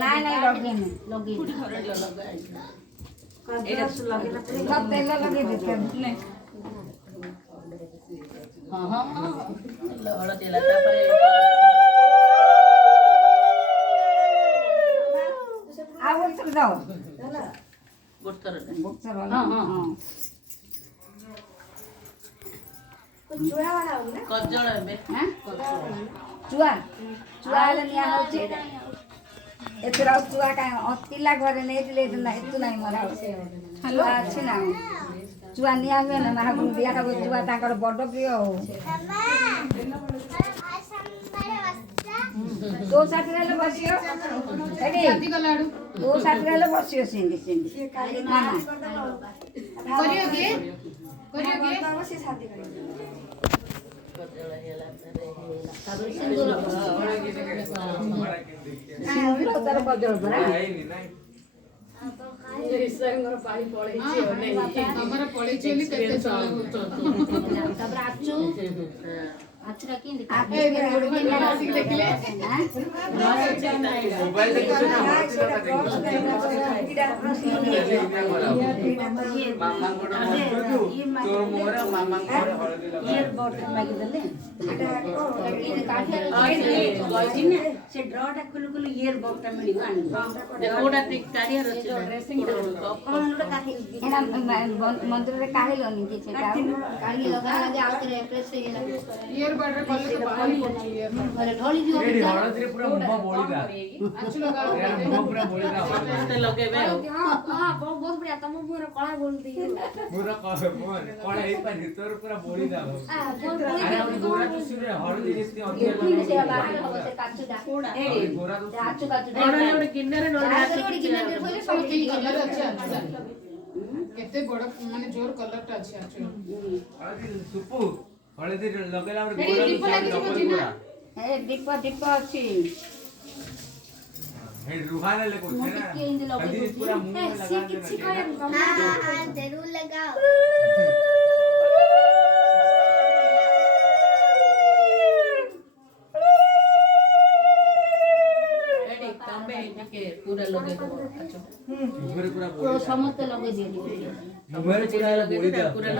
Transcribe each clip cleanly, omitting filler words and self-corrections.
ନାଇଁ ନାଇଁ ଲଗେଇନି ଲଗେଇନି ତେଲ ଲଗେଇ ଦେଇଥିଲି ହଁ ହଁ ହଳଦୀ ହେଲା ତାପରେ ଆଉ ଗୋଟେ ଦାও ଗୋଟେ ଥର ହଁ ହଁ କଜଳ ଏବେ ଚୁଆ ଚୁଆ ହେଲେ ନିଆ ହଉଛି ଏଥିର ଆଉ ଚୁଆ କାଇଁ ପିଲା ଘରେ ନେଇଥିଲେ ଏତୁ ନାହିଁ ମରା ଚୁଆ ଅଛି ନା ଚୁଆ ନିଆ ହୁଏ ନା ମାହାକୁ ଦିଆ ହବ ଚୁଆ ତାଙ୍କର ବଡ ପ୍ରିୟ ଆଉ ତୋ ସାଥିରେ ହେଲେ ବସିବ ଏଠି ତୋ ସାଥିରେ ହେଲେ ବସିବ ସେମିତି ସେମିତି ମାମା କରିବ କି କଜଳ ହେଲା ତାପରେ ସିନ୍ଦୁର ସିନ୍ଦୁର ତାର କଜଳ ପରା ଆମର ପଳେଇଛି ବୋଲି କେତେ ଚଳ ତାପରେ ଆଚୁ ଆଚୁରା କେମିତି ଦେଖିଲେ ମୋବାଇଲ ଦେଖୁଛୁ ନା ମାମାଙ୍କର ତୋର ମୋର ମାମାଙ୍କର ହଳଦୀ ସେ ଡ୍ରଟା ଖୋଲୁ ଖୋଲୁ ଇୟର ବକ୍ସଟା ମିଳିବ କୋଉଟା କାଢିଆର ଅଛି ମନ୍ଦିରରେ କାଢିଲନି କି ସେଟା କାଢି ଲଗା ଲାଗି ଆଉ ପ୍ରେସ୍ ହେଇଗଲା ଇୟର ବଡରେ କଲେ ତ ବାହାରି ପଡୁଛି ଇୟର ଢଳି ଯିବ ହଳଦୀରେ ପୁରା ମୁହ ବୋଳିଦା ଆଛୁ ଲଗାओ ମୁହ ପୁରା ବୋଳିଦା ଲଗେଇବେ ଆଉ ବହୁତ ବଢିଆ ତମ ମୁହଁର କଳା ବୋଳି ପୁରା କଣ ହେଇପାରି ତୋର ପୁରା ବୋଳିଦା ଆରେ ଆମ ଗୋରା ଚୁଷିରେ ହଳଦୀ ଯେତେ ଅଧିକ ଗୋରା ଗୋଟେ ଗିନାରେ କଲର ଅଛି ଆଛୁ କେତେ ବଡ ମାନେ ଜୋର କଲରଟା ଅଛି ଆଛୁ ହଳଦୀ ସୁପୁ ହଳଦୀ ଲଗେଇଲା ଆମର ଦୀପ ଲାଗିଯିବ ଜିନା ଦୀପ ଦୀପ ଅଛି हे रुहाना ले कोथे ना हल्दी पूरा मुंह में लगा दे हां जरूर लगाओ एडी तमे के पूरा लगे दो अच्छा पूरा बोल ସମସ୍ତେ ଲଗେଇ ଦିଏ पूरा बोली जा पूरा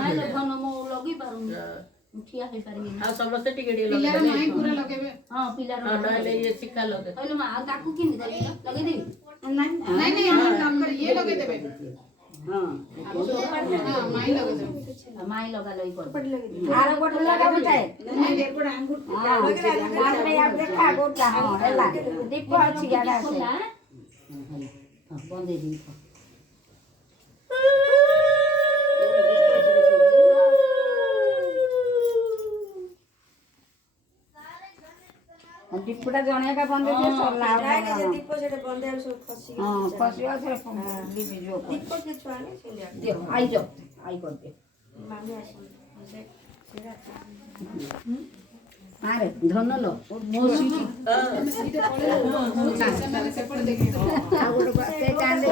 ମୁଁ ଲଗେଇ ପାରୁନି ଠିଆ ହେଇପାରିବି ଆଉ ସମସ୍ତେ ଟିକେ ଟିକେ ପିଲାର ଲଗେଇବେ ମାଇଁ ପୁରା ଲଗେଇବେ ହଁ ପିଲାର ନହେଲେ ଇଏ ଶିଖା ଲଗେ କହିଲୁ ମା ଆଉ ତାକୁ କେମିତି କରିବି ଲଗେଇଦେବି ନାଇଁ ନାଇଁ ଆମର ଇଏ ଲଗେଇ ଦେବେ ହଁ ମାଇଁ ଲଗେଇ ଦେବେ ମାଇ ଲଗା ଲଗି କରି ଆର ଗୋଟେ ଲଗା ବୁଝାଏ ଦେଖା ଗୋଟା ହଁ ହେଲା ଦୀପ ଅଛି ଇଆଡେ ଆସେ ବନ୍ଦେଇ ଦୀପ ଦୀପଟା ଜଣେକା ବନ୍ଦେଇ ଦିଏ ସରିଲା ଦୀପ ସେଟା ବନ୍ଦେଇ ସବୁ ଖସି ହଁ ଖସିବ ସେ ଯିବ ଦୀପ ସେ ଛୁଆනේ ସେଲିଆ ଦିଅ ଆଇ ଯାଅ ଆଇ କରିଦିଅ ମାମି ଆସି ଆରେ ଧନ ଲ ମୋ ସିଟି ସେମାନେ ସେପଟେ ଦେଖିବେ ଆଉ ଗୋଟେ ସେ କାନ୍ଦେ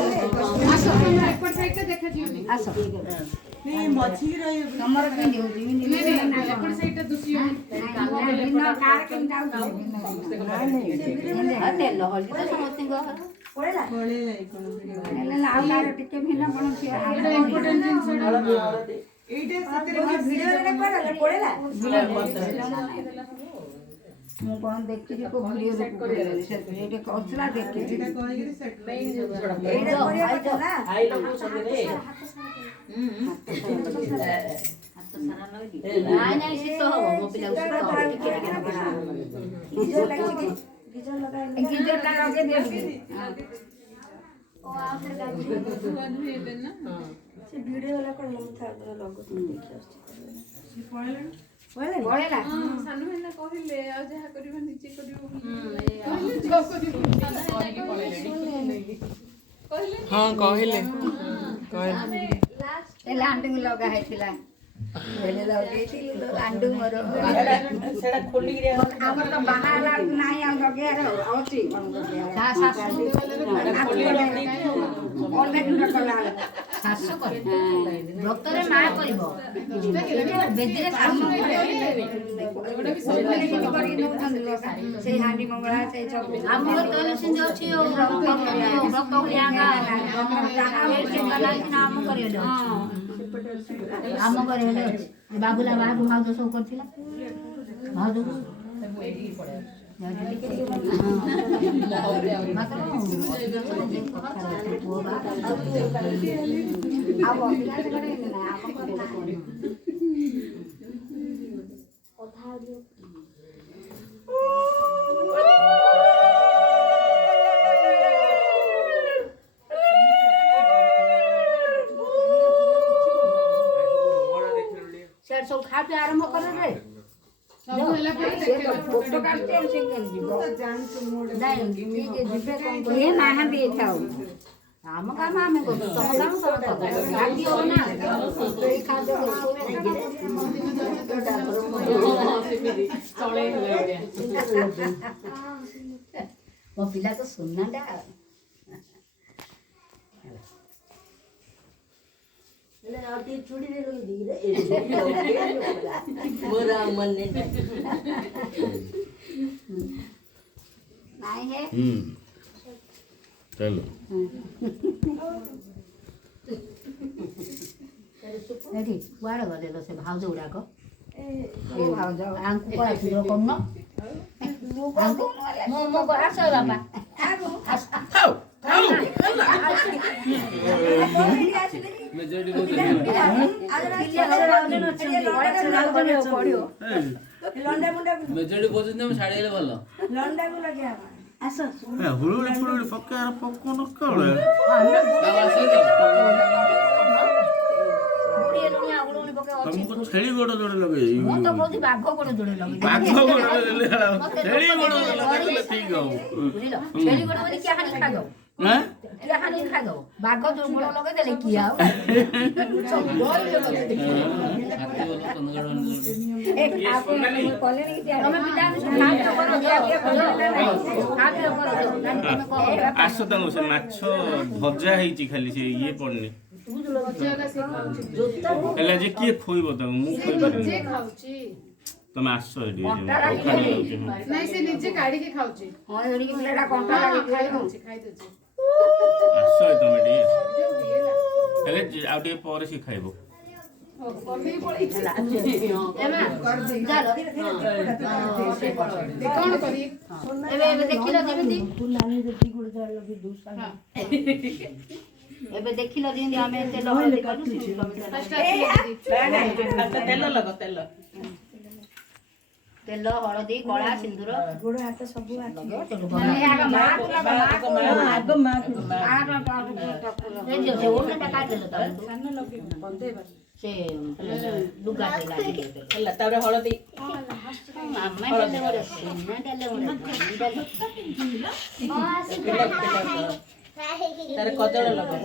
ଆସ ଆମର ଏପଟ ସାଇଡଟା ଦେଖାଯିବନି ଆସ ମଝିକି ରହିବ ତମର କେମିତି ହଉଛି ଏପଟ ସାଇଡଟା ଦୁସିବନି କାର କେମିତି ଯାଉଛି ତେଲ ହଳଦୀ ତ ସମସ୍ତଙ୍କ ପଳେଇଲା ହେଲେ ଆଉ କାର ଟିକେ ଭିନ୍ନ କଣ ଏଇଟା ଇମ୍ପୋର୍ଟାଣ୍ଟ ଜିନିଷଟା ଏଇଟା ସେଥିରେ ଭିଡିଓରେ ପଳେଇଲା ପଳେଇଲା ମୁଁ କଣ ଦେଖିଛି କୋଉ ଭିଡିଓ ଏଇଟା କହୁଥିଲା ଦେଖିଛି ଏଇଟା କରିବା କଥା ନା ଆଇ ଲଗଉଛନ୍ତି ରେ ନାଇଁ ନାଇଁ ଶୀତ ହବ ମୋ ପିଲା ଶୀତ ହବ ଟିକେ ଟିକେ ଗିଜର ଲାଗିଛି ଗିଜର ଲଗାଇ ଗିଜରଟା ଲଗେଇ ଦିଅ ସେ ଭିଡିଓ ହେଲା କଣ ମୁଁ ଥରେ ଲଗଉଛି ଦେଖି ଆସୁଛି ପଳେଇଲା ସାନୁ ହେଲା କହିଲେ ଆଉ ଯାହା କରିବ ନିଜେ କରିବ ହଁ କହିଲେ ଲାଣ୍ଡୁ ଲଗା ହେଇଥିଲା ଲାଣ୍ଡୁ ମୋର ସେଟା ଖୋଲିକି ଆମର ତ ବାହା ହେଲା ନାହିଁ ଆଉ ଲଗେଇବାର ଅଛି ଶାଶୁ ବ୍ରତରେ ମା କରିବ ବେଦିରେ ଶାଶୁ କରିକି ନେଉଛନ୍ତି ଲୋକ ସେଇ ହାଣ୍ଡି ମଙ୍ଗଳା ସେଇ ସବୁ ଆମ ଘର କହିଲେ ସେମିତି ଅଛି ରକ୍ତ ଭଳିଆ ଆମ ଘରେ ହେଲେ ଆମ ଘରେ ହେଲେ ବାବୁଲା ବାହାରୁ ଭାଉଜ ସବୁ କରିଥିଲା ଭାଉଜକୁ ସବୁ ଖାଇବା ଆରମ୍ଭ କରେ ନାହାନ୍ତି ଏଠାଉ ଆମ କାମ ଆମେ କରୁଛୁ ତମ କାମ ତମେ ମୋ ପିଲା ତ ସୁନାଟା ନାଇଁ ହେ चलो ଏଠି କୁଆଡ଼େ ଗଲେ ସେ ଭାଉଜ ଗୁଡ଼ାକ ଭାଉଜ ଆଙ୍କୁ କଳା ଶୀଘ୍ର କରୁନ ମୋ ଆସ ବାପା ମେଜରିଟି କହୁଛନ୍ତି ଆମେ ଶାଢ଼ୀ ହେଲେ ଭଲ हुळुळी फुळुळी पक्का पक्को नकळे तुमको छेली गोड़ जोड़े लगे ମୁଁ ତ କହୁଛି ବାଘ ଗୋଡ଼ ଯୋଡ଼େ ଲଗେଇ बाघ गोड़ ले छेली गोड़ लगे ठीक हो ବୁଝିଲ ଛେଳି ଗୋଡ଼ ବୋଲି କିଏ ହାନି ଖାଇଦବ हैं କିଏ ହାନି ଖାଇଦବ ବାଘ ଯୋଉ ଗୋଡ଼ ଲଗେଇଦେଲେ କିଏ ଆଉ ତମେ ପିଲା आस तंग से माछ भजा हेची खाली से ये पड़नी हेला जे किए खोइबो त मु खोइ ନିଜେ पारिनी ଖାଉଛି तमे आस एडी ନାଇଁ ସେ ନିଜେ କାଢିକି ଖାଉଛି ହଁ ଧରିକି ପିଲାଟା କଣ୍ଟା ଲାଗିକି ଖାଇଦଉଛି ଖାଇଦଉଛି आस तमे डी ଯୋଉ ହେଲା हेले आउ टे पर से खाइबो କରିଦେଇ ପଳେଇଛି ଏମା ଚାଲ କଣ କରିବି ଏବେ ଦେଖିଲ ଯେମିତି ଏବେ ଦେଖିଲ ଯେମିତି ଆମେ ତେଲ ହଳଦୀ କଲୁ ତେଲ ହଳଦୀ କଳା ସିନ୍ଦୁର ଗୋଡ଼ ହାତ ସବୁ ସେ ଲୁଗା ହେଲା ତାପରେ ହଳଦୀ ମାମା ଦେଲେ ଗୋଟେ ସୁନା ଦେଲେ ତାର କଜଳ ଲଗା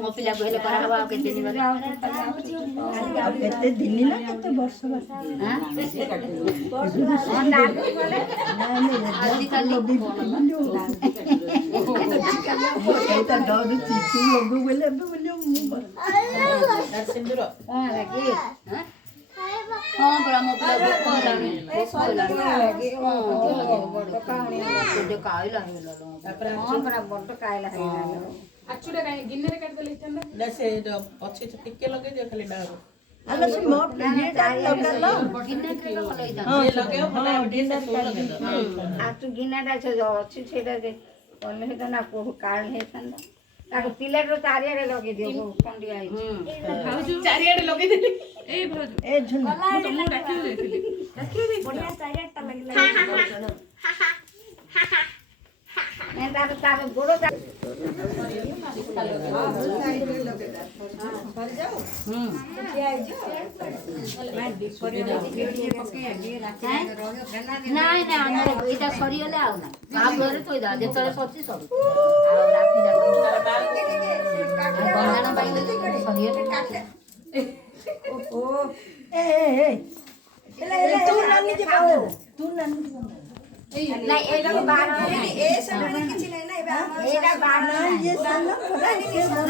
ମୋ ପିଲାକୁ ହେଲେ କରାହବ ଆଉ କେତେ ଦିନ କେତେ ଦିନ ନା କେତେ ବର୍ଷ ଆଜିକାଲି ସିନ୍ଦୁର ହଁ ପରା ମୋ ପିଲା ଭୋକ ହେଲାଣି କାଇଲା ହେଇଗଲା ଆଚୁଟା କାଇଁ ଗିନ୍ନରେ କାଟିଦେଲେ ହେଇଥାନ୍ତା ସେ ଅଛି ଟିକେ ଲଗେଇ ଦିଅ ଖାଲି ଡାଳ ଗିନାଟା ଅଛି ସେଇଟା କଲେ ହେଇଥା ନା କୋଉ କାଳ ହେଇଥାନ୍ତା ତାକୁ ପିଲାଟା ଚାରିଆଡେ ଲଗେଇ ଦିଅ ଖଣ୍ଡିଆ ହେଇଛି ଚାରିଆଡେ ଲଗେଇଦେଲି ଏଇ ଭାଉଜ ତାର ଗୋଡ ନାଇଁ ନାଇଁ ଆମର ଏଇଟା ସରିଗଲେ ଆଉ ନା ଘରେ ଥୋଇଦବା ଯେତେବେଳେ ସରିଛି ସରୁ ଆଉ ରାତି ଗଞ୍ଜାଣ ପାଇଁ ସରିଗଲେ ତୁ ନାନୀ ନାଇଁ ଏଇଟାକୁ ବାରଣ ନାହିଁ ଏ ସମୟରେ କିଛି ନାହିଁ ନା ଏବେ ଆମର ଏଇଟା ବାରଣ ନାହିଁ ଇଏ ସାନ ଖରା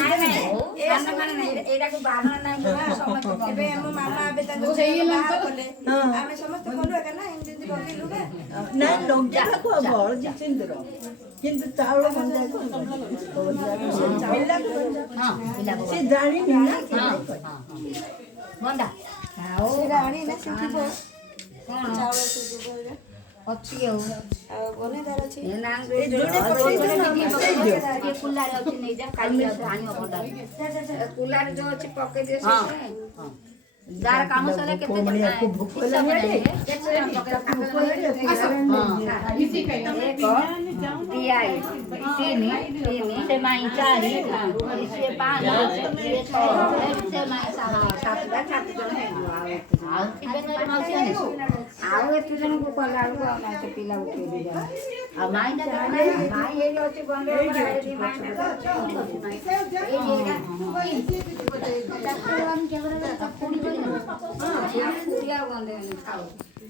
ନାଇଁ ନାଇଁ ସାନ ମାନେ ନାହିଁ ଏଇଟାକୁ ବାରଣ ନାହିଁ ସମସ୍ତେ ଏବେ ଆମ ମାମା ଏବେ ତାଙ୍କ ବାହା କଲେ ଆମେ ସମସ୍ତେ କଲୁ ଏକା ନା ଏମିତି ଲଗେଇଲୁ ନା ନାଇଁ ଲଗେଇବାକୁ ହବ ହଳଦୀ ସିନ୍ଦୁର କିନ୍ତୁ ଚାଉଳ ଭଞ୍ଜାକୁ ସେ ଜାଣିନି ନା ମଣ୍ଡା ସେଇଟା ଆଣି ନା ଶିଖିବ କଣ ଚାଉଳ ଶିଖିବ ଅଛି ଆଉ ଆଉ ବନେଇଦାର ଅଛି ଏ ନା କୁଲାରେ ଅଛି ନେଇଯା କାଲି ଆଣିବ ମଣ୍ଡା କୁଲାର ଯୋଉ ଅଛି ପକେଇ ଦିଅ ଯାହାର କାମ ସରିଲା କେତେ ସେ ମାଇଁ 4 ସେ 5 ସେ 6 ସେ ମାଇଁ 7 ଆଉ ଆଉ ଏତେ ଜଣଙ୍କୁ କଲା ବେଳକୁ ଆଉ ନାହିଁ ସେ ପିଲା ଉଠେଇ ଦେଇଯାନ୍ତି ଆଉ ମାଇଁଟା ମାଇଁ ଏଇଠି ଅଛି ବନ୍ଧୁ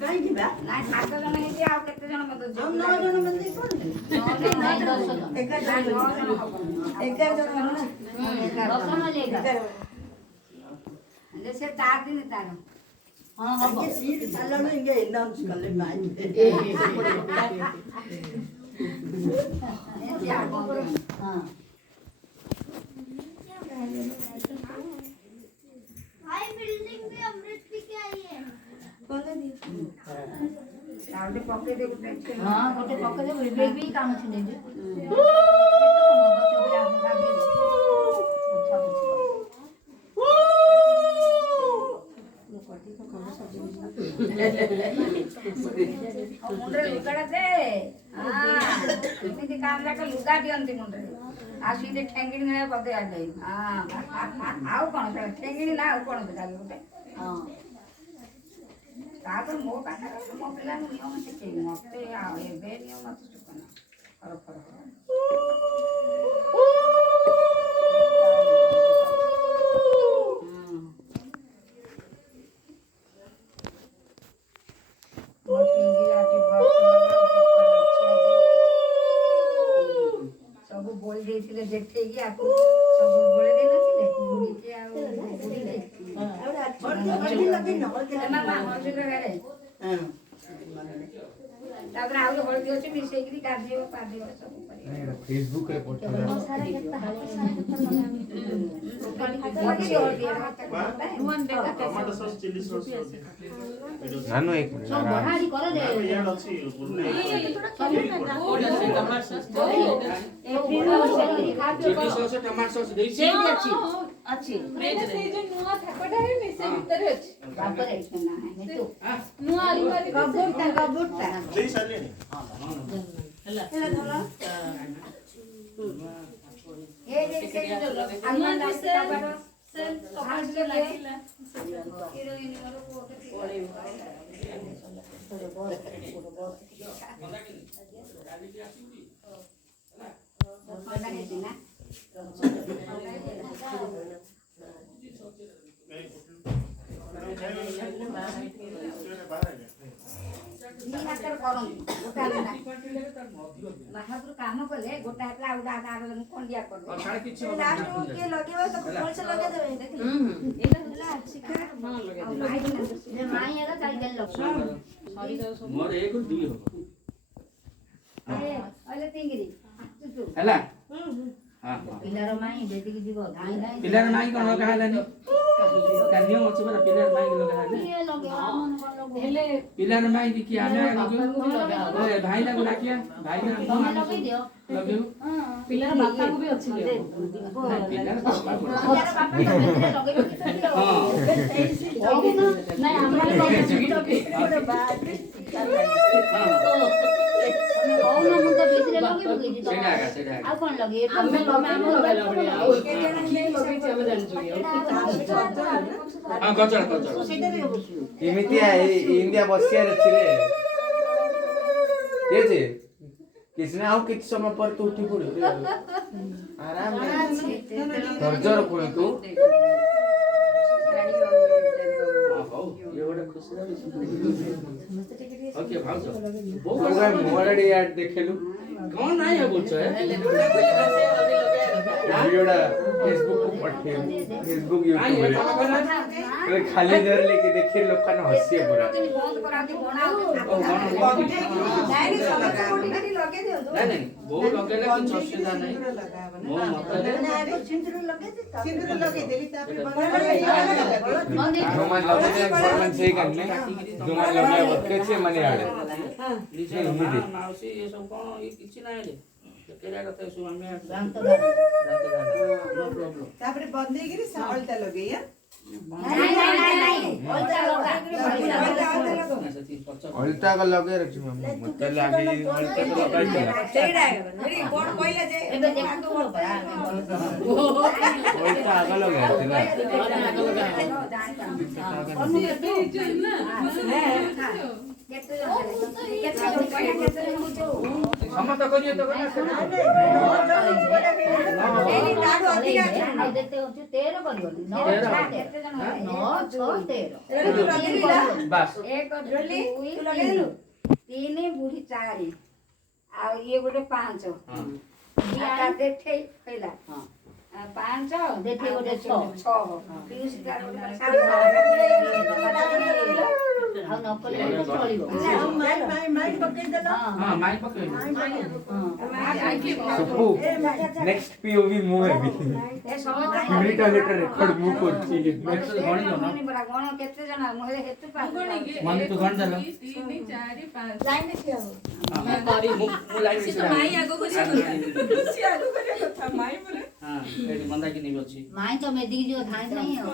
କାହିଁ ଯିବା ନାଇଁ 7 ଜଣ ହେଇଛି ଆଉ କେତେ ଜଣ ମତେ 9 ଜଣ ମନ୍ଦିର କଣ 11 ଜଣ ସେ 4 ଦିନ ତାର ଆଗେ ସିଟ୍ ଚାଲଣ ଇଏ ଆନାଉନ୍ସ କଲେ ମାଇ ପକେଇ ଦେବୁ ଗୋଟେ ପକେଇଦେବୁ ବି କାମ ଛିଣ୍ଡେଇଛି ମୁଣ୍ଡରେ ଲୁଗାଟା ଦେ ଏମିତି କାମ ଯାକ ଲୁଗା ଦିଅନ୍ତି ମୁଣ୍ଡରେ ଆଉ ସେଠି ଠେଙ୍ଗିଣି ଭଳିଆ ପଦେଇ ଆସେ ଆଉ କଣ ଠେଙ୍ଗିଣି ନା ଆଉ କଣ ଖାଲି ଗୋଟେ ତାପରେ ମୋ ପାଖରେ ମୋ ପିଲାଙ୍କୁ ନିୟମ ଶିଖେଇବି ମତେ ଆଉ ଏବେ ନିୟମ ମତେ ଶିଖନା ସବୁ ବୋଳି ଦେଇଥିଲେ ଦେଖେଇକି ଆକୁ ସବୁ ବୋଳି ଦେଇନଥିଲେ ବୁଡ଼ିକି ଆଉ ବୁଡ଼ିଲେ ତାପରେ ଆହୁରି ହଳଦୀ ଅଛି ମିଶେଇକିରି ଗାଧେଇବ ପାଧେଇବ ସବୁ ଫେସବୁକ୍ ରେ ଅଛି କାମ କଲେ ଗୋଟା ହାତରେ ଆଉ ଗୋଟେ ହାତ ଖଣ୍ଡିଆ କରିଦେବେ କିଏ ଲଗେଇବ ତାକୁ ପଇସା ଲଗେଇଦେବେ ମାଇଁ ଏକା 4 ଲକ୍ଷ ମୋର 1 ରୁ 2 ହବ ହେଲା ପିଲାର ମାଇଁ ଯେତିକି ଯିବ ଧାଇଁ ଧାଇଁ ପିଲାର ମାଇ କଣ ଲଗା ହେଲାନି କାନ୍ଦିଅ ଅଛି ପରା ପିଲାର ମାଇ ଲଗା ହେଲାନି ପିଲାର ମାଇ କି ଆମେ ଭାଇନା କୁ ଡାକିଆ ଭାଇନା ଲଗେଇ ଦିଅ ଲଗେଇବୁ ପିଲାର ବାପାଙ୍କୁ ବି ଅଛି ପିଲାର ବାପା ନାଇଁ ଆମର ଲଗେଇଛୁ କି ଆଉ କଣ ଲଗେଇ ଆମେ ଲଗେଇଲା ଭଳିଆ ଆଉ କିଏ ଲଗେଇଛି ଆମେ ଜାଣିଛୁ ହଁ କଚଳ କଚଳ ଏମିତିଆ ଇଣ୍ଡିଆ ବସିବାର ଅଛି ରେ କେଛି କିଛି ନା ଆଉ କିଛି ସମୟ ପରେ ତୁ ଉଠି ପଡିବୁ ଆରାମରେ ଧୈର୍ଯ୍ୟ ରଖୁନୁ ତୁ ହଉ ये बड़ा खुश है ओके भाउज वो का मोरडी यार देखेलु कौन नहीं है बोलछ है वीडियोडा फेसबुक को पठे फेसबुक यूट्यूब रे खाली जर लेके देखे लोग का हंसी पूरा बंद करा दी बनाओ नहीं समस्त कोटी करी लगे दियो नहीं वो लगेला कुछ असुविधा नहीं मो मतले सिंदूर लगे दे तापर जोमान लगे फॉर्मन सही करने जोमान लगे कैसे मने आड़े मावशी ये सब कौन ये किछि नाही रे केरा कथा सु हमें नो प्रॉब्लम तापर बंदे गिरी सालता लगे या नहीं ओल्टा लगा अल्टा का लगे रखी मत लागे अल्टा तो लगाई सेडा मेरी कोन कोइला जे ଏବେ ଦେଖନ୍ତୁ ଲୋ ପରା अल्टा आगा लगे समत करिए तो देखते होଛୁ 13 କରିବନି 9 6 बस एक डोली तू लगे देलु 3 बुढ़ी 4 आ ये गोटे 5 हां देखे पहिला 5 देखे गोटे 6 पियूष का गोटे ଆଉ ନକଲି ତ ଚଳିବ माई पकई देला हां माई पकड़ सुपू नेक्स्ट पीओवी मु है भी ए समझ मिनिट लेटर रेकॉर्ड मु करछि नेक्स्ट गणी लो ना गण केते जना मोहे हेतु पा मन तू गण देलो 3 4 5 लाइन देखियो मैं करी मु लाइन से तो माई आगो को से आगो करे कथा माई बोले हां एडी मंदा कि नहीं अछि ମାଇଁ ତ ମେଦିକି ଯିବ ଥାଇ ନାହିଁ ଆଉ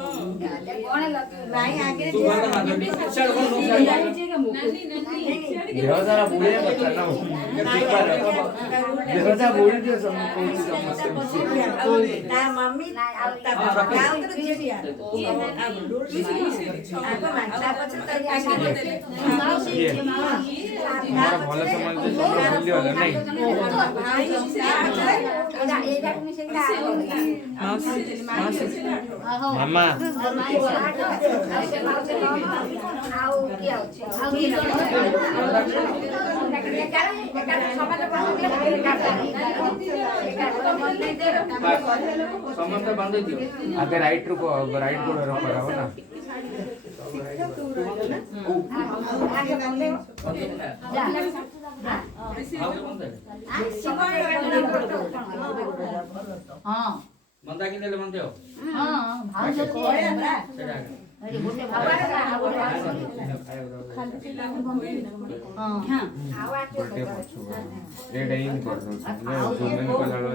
गण लग माई आगे तू गण मार चल गण नो देह सारा बुढ़े बच्चा ना देह सारा बुढ़े जो सब पहुंची समस्या ना मम्मी ना आ गाँव तो जेरिया आगो मानता पछन तो आगे दे ମାଉସୀ हमारा भलो समझ दे मिलियो नहीं एजा में से मामा आओ किया आओ समस्त बांध दियो आगे राइट को राइट को रखो ना ହଁ मंदा कि नेले मंदे हो ହଁ ଭାଉଜ କୋଳେ ନା सेडा ଏଠି ଗୋଟେ ଭାଉଜ ଆଉ ଗୋଟେ ଭାଉଜ ହଁ गोटे पछु एडा इन कर दो जोमेन को ललो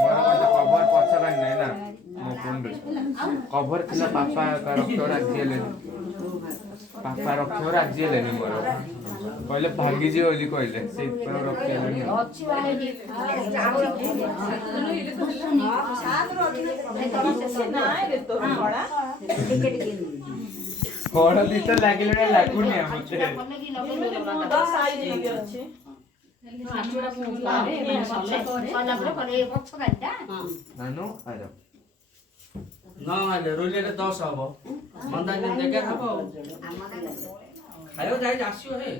मोर कवर पछरा नै ना मो फोन रे कवर थिला पापा का रक्त राज्य ले पापा रक्त राज्य ले मोर कहले भागी जे ओली कहले से पर रक्त ले ଅଛି ବାହେଠି कोड दी तो लागिले लागुनी हमते नानो आरो ना आले रोले रे 10 हबो मंदा ने देखे हबो खायो जाई आसियो हे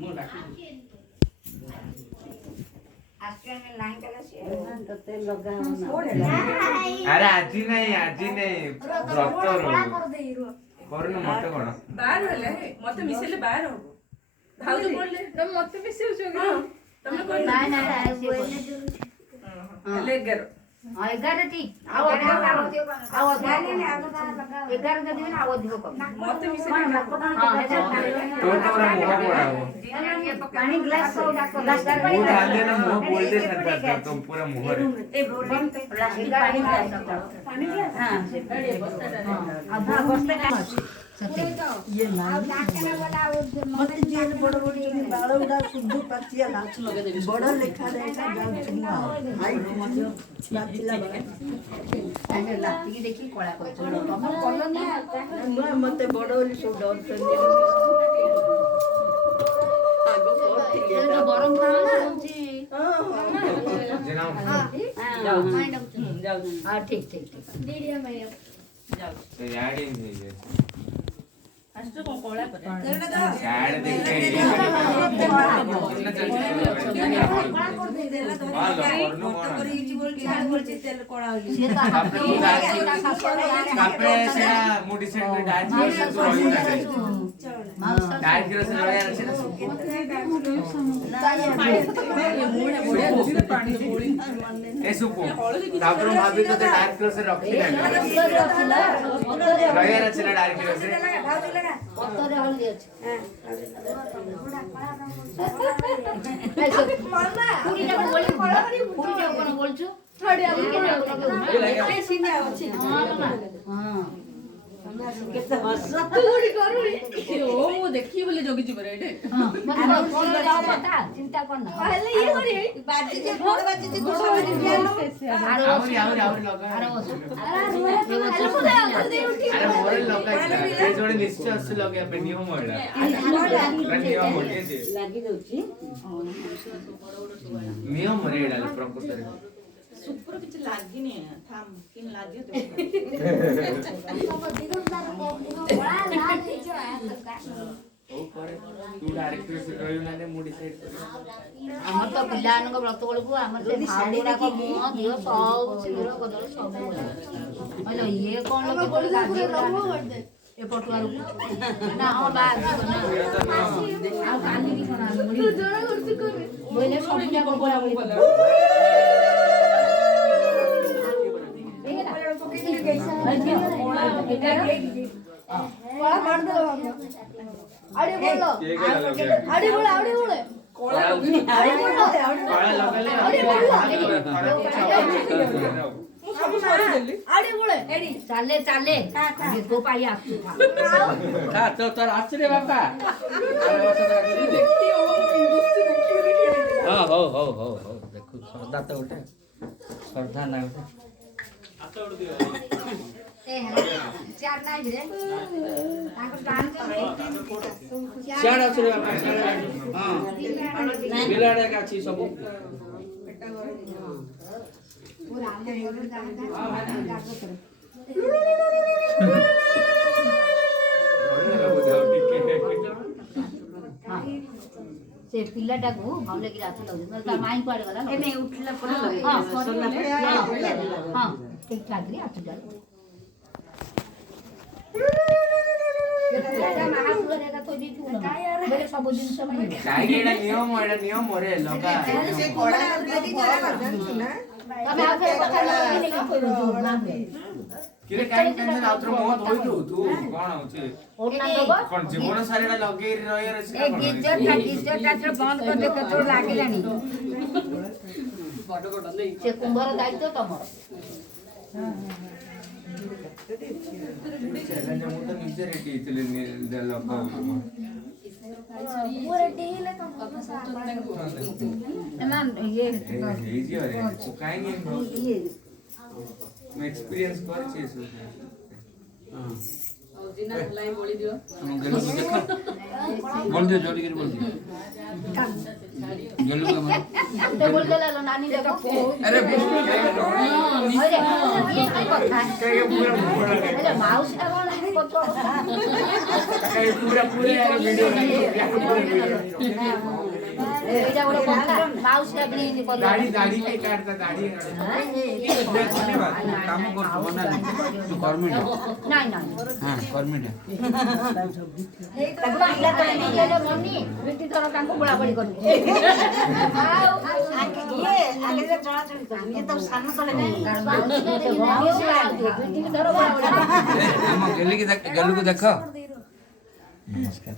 मो लाठी अरे आजी नहीं व्रत रो करनो मते कोन बाहर होले मते मिसेले बाहर हो भाउज बोलले न मते मिसेउ जोगे तमे कोन ନାଇଁ ନାଇଁ ले गेर 11 ठीक ଆଉ ଅଧିକ ଆଉ ଅଧିକ 11 ଯଦି ନା ଆଉ ଅଧିକ କମ मते मिसेले तो तोरा मुंह पड़ाओ पानी ग्लास वो डाल देना मुंह बोल दे सकता तुम पूरा मुंह रे ए प्लास्टिक पानी ग्लास हां अब बस्ता का ये मते जेल बड़ बड़ बाल उडा शुद्ध पचिया नाच बड़ लेखा देखा जाउछु हाइट मते नाचिला आगे लाठी देखि कोला करछ तमर कॉलोनी मते बड़ ओली सब डर आगो करथिले तो गरम खाना होची जना जाओ हां ठीक ठीक ठीक यार इन नहीं है ଫାଷ୍ଟ କଣ କଳା ପରେ यार देख के ସିଏ ତା तापरे सेना मुडी सेट पे डाइट तो रही ना डाइट के से रहा यार सेना ए सुपो तापरे भाभी तो डाइट के से रखी ना रहा यार सेना डाइट के से ପତରେ ହଳଦୀ ଅଛି ପୁରୀଟାକୁ କଣ ବୋଲଛୁ ମୁଁ ଦେଖିବି ବୋଲି ଜଗିଛି ପରା ଏଇଠି ଚିନ୍ତା କରନା आवरी लगा ଆର ବର୍ଷ अरे मोरे लगा ये जोड़े निश्चय से लगे पे नियम होइला नियम हो के जे ଲାଗି ଦଉଛି नियम रेडा प्रकृति ସୁପର କିଛି ଲାଗିନି ଥାମ କିନ୍ ଲାଗିବ ओ करे तू डायरेक्टर से रही ना ने मुडी सेट ଆମର ତ ପିଲାମାନଙ୍କ ବ୍ରତ ବେଳକୁ ଆମର ସେ ଭାଉଗୁଡାକ ମୁହଁ ଦିହ ସବୁ ସିନ୍ଦୁର କଦଳ ସବୁ କହିଲ ଇଏ କଣ ଲୋକ ବୋଲି ଏପଟୁ ଆଡ଼କୁ ନା ହଁ ବା ଆସିବ ନା ଆଉ କାଲିକି କଣ ବୋଇଲେ ସବୁ ଯାକ ବୋଳା ବୋଳି ଚାଲେ ଚାଲେ ତୋ ପାଇଁ ଆସୁ ତୋର ଆସିରେ ବାପା ହଁ ହଉ ହଉ ହଉ ହଉ ଦେଖୁ ଶ୍ରଦ୍ଧା ତ ଗୋଟେ ଶ୍ରଦ୍ଧା ନା ଗୋଟେ ସିଆଡେ ଅଛି ରେ ବାପା ହଁ ବିଲାଡେ ଅଛି ସବୁ ସେ ପିଲାଟାକୁ ଭଲ କି ରାତି ଲଗେଇ ତା ମାଇଁ କୁଆଡେ ଗଲା ଉଠିଲା ହଁ ଠିକ ଠାକରେ ଆସୁଯାଏ ସବୁ ଜିନିଷ ମିଳିବ काहे के एटा नियम रे लगा ସେ କଳା ଯଦି ଜରା ଜାଣିଛୁ ନା ତମେ ଆଉ ଥରେ କଥା किरे काहे टेंशन आउत्र मत होई तू कोन होची कोन जीवन सारेडा लगे रही रे ए गीजर टा बंद कर दे केतो लागिलानी ସେ କୁମ୍ଭର ଦାୟିତ୍ୱ ତମର चैलेंज मु तो नीचे रेडी थिले लगा ना ये हे जी अरे काहे नहीं ये मैं एक्सपीरियंस कर छे सो बोल दियो जोड़ी कर बोल दियो गलू का ते बोल देला लो नानी देखो अरे बिस्कुट अरे ये की କଥା काहे पूरा अरे माउस टा कोन है पतो काहे पूरा यार वीडियो एटा बोले কথা माउस टा भी नहीं पतो दाढ़ी के काटता दाढ़ी काम कर बना तू कर्मी नहीं नहीं हां कर्मी ତାକୁ ପିଲା ତ ନିଜେ ମନି ବେଟି ତର କାଙ୍କୁ ବୋଳା ବଳି କରୁ ଆଗରେ ଚଳା ଚଳି କର ଇଏ ତ ସାନ ତଳେ ନାହିଁ ବେଟି ଧର ବୋଳା ବଳି हम गलू को देख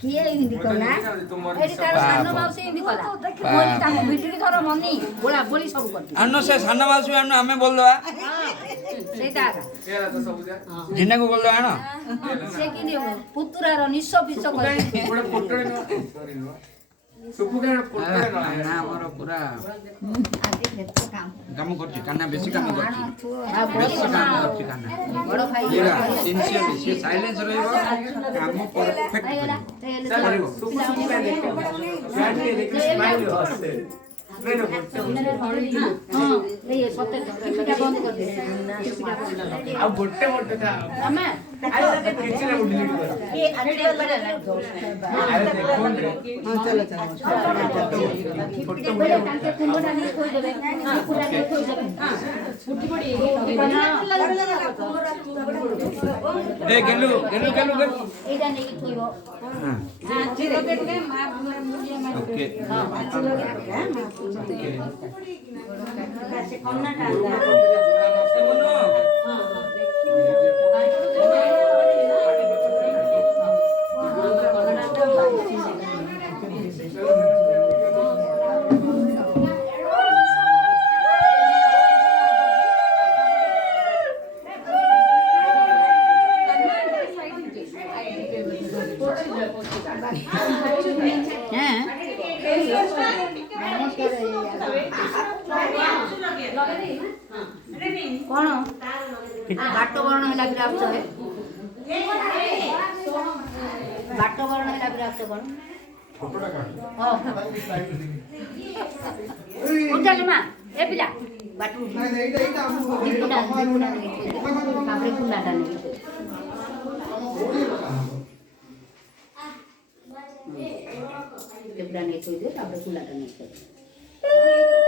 किए हिंदी कला ଏଠି ତାର ସାନ ମାଉସୀ ଏମିତି କଲା ମୋରି ତାଙ୍କୁ ବେଟି ଧର ମନି ବୋଳା ବଳି ସବୁ କରି अन्न से साना मासु अन्न हमें बोल दवा ସେଇଟା तेरा तो सब जा जिन्ना को बोल दवा ना ସେ କି ପୁତୁରାର ନିଶ ପିଛ କରି पूरा फोटो सॉरी नो सुपु का फोटो ना ना हमर पूरा आगे खेत काम काम करछि कान्ना बेसी काम करछि ଆଉ बेसी काम करछि कान्ना ବଡ ଭାଇ पूरा सिंसियर से साइलेंस रहइबो काम परफेक्ट ହେଇଗଲା चल सुपु का देख बैठ के देख स्माइल हंसते ହଁ ଏଇ ସତେ ଟିପିଟା ବନ୍ଦ କରିଦେ ଟିପିଟା ବନ୍ଦ କରିଦେ ଆଉ ଗୋଟେ ଥା ଆମେ କିଛି ନା ଡିଲିଟ କର ଆରେ ଦେଖୁନ ରେ ଟିପିଟା ବନ୍ଦ ତାଙ୍କେ କୁଣ୍ଡଟା ନେଇ ଥୋଇ ଦେବେ କୁଣ୍ଡଟା ନେଇ ଥୋଇ ଦେବେ ଉଠି ପଡି ଦେ ଗେଲୁ ଏଇଟା ନେଇକି ଥୋଇବ ଓକେ କଣ ବାଟ ବରଣ ହେଲା ବିରାଟ ହେ ବାଟ ବରଣ ହେଲା ବିରାଟ କଣ ଉଠାଲେ ମା ଏ ପିଲା ବାଟ ତାପରେ କୁଣ୍ଡାଟା ନେଇ ଥୋଇଦିଅ ତାପରେ କୁଣ୍ଡାଟା ନେଇ ଥୋଇଦିଅ